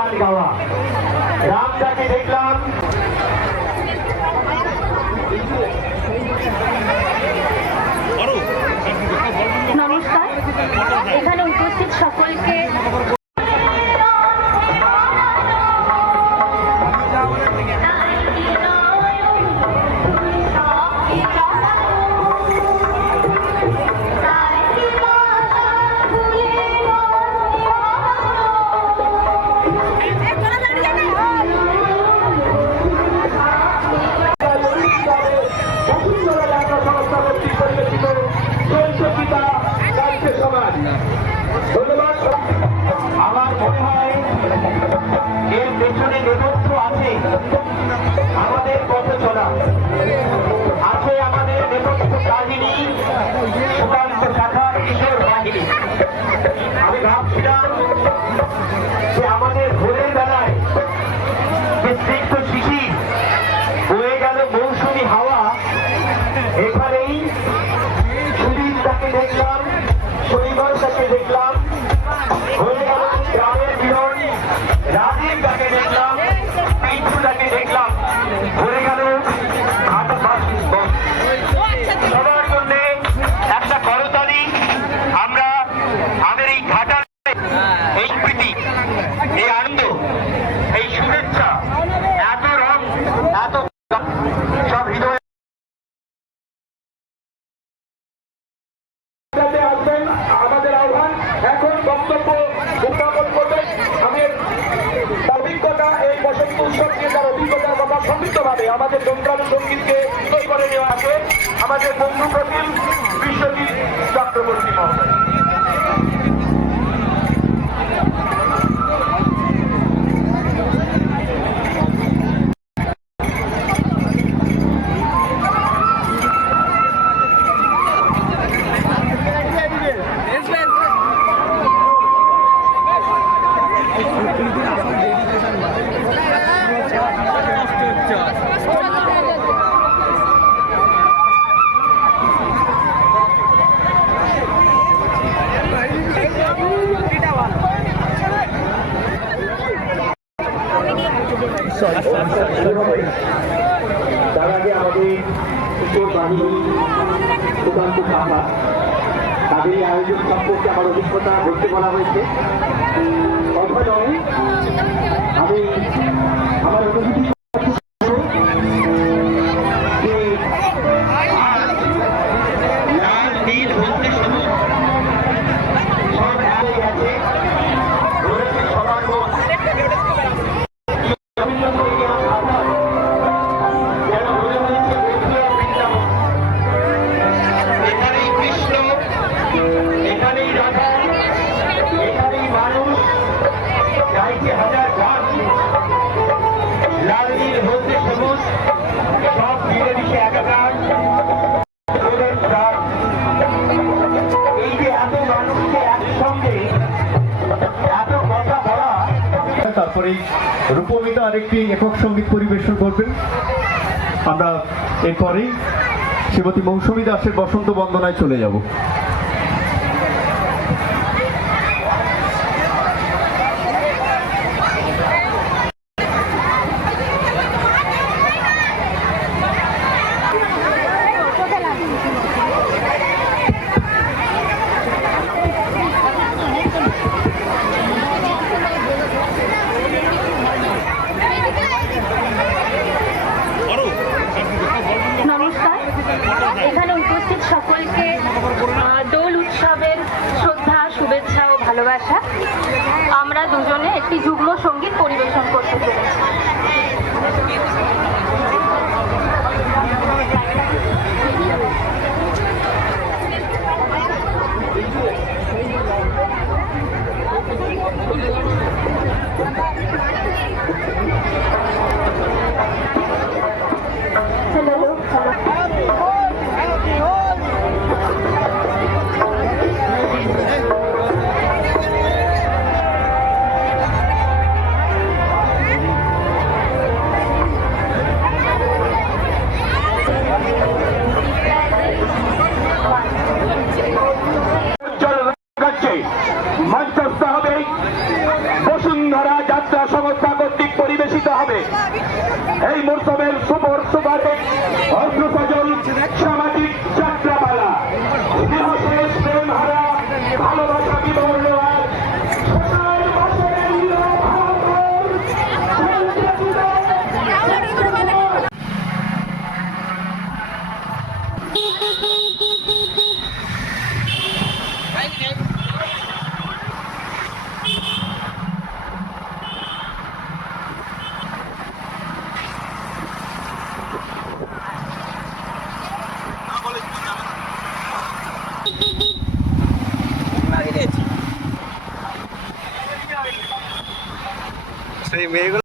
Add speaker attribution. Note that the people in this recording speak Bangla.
Speaker 1: গান গাওয়া রামটাকে দেখলাম।
Speaker 2: নমস্কার। এখানে উপস্থিত সকলকে
Speaker 1: মনে পেছনে নেপথ্য আছে। আমাদের পথ চলা। আছে আমাদের নেপথ্য কাহিনী সুকান্ত শাখা কিশোর বাহিনী। আমি ভাবছিলাম যে আমাদের ভোরের বেলায় যে উৎসব নিয়ে তার আমাদের দমকানু সঙ্গীতকে তৈরি করে নেওয়া আছে, আমাদের বন্ধু প্রতিম বিশ্বজিৎ চক্রবর্তী মহোদয়। তার আগে আমাদের কিশোর বাহিনী সুকান্ত সাহা তাদের এই আয়োজন সম্পর্কে আমার অভিজ্ঞতা বলতে বলা হয়েছে আমি আমার গাইছে হাজার হলদে সবুজ, সব মিলে মিশে একাকার।
Speaker 3: তারপরে রূপমিতা আরেকটি একক সংগীত পরিবেশন করবেন। আমরা এরপরেই শ্রীমতী মৌসুমী দাসের বসন্ত বন্দনায় চলে যাব
Speaker 2: নমস্কার এখানে উপস্থিত সকলকে আহ, দোল উৎসবের শ্রদ্ধা শুভেচ্ছা ও ভালোবাসা। আমরা দুজনে একটি যুগ্ম সংগীত পরিবেশন করতে চলেছি।
Speaker 1: এই মরসুমের সুপর সুপারে অস্ত্র
Speaker 4: সজল Medina.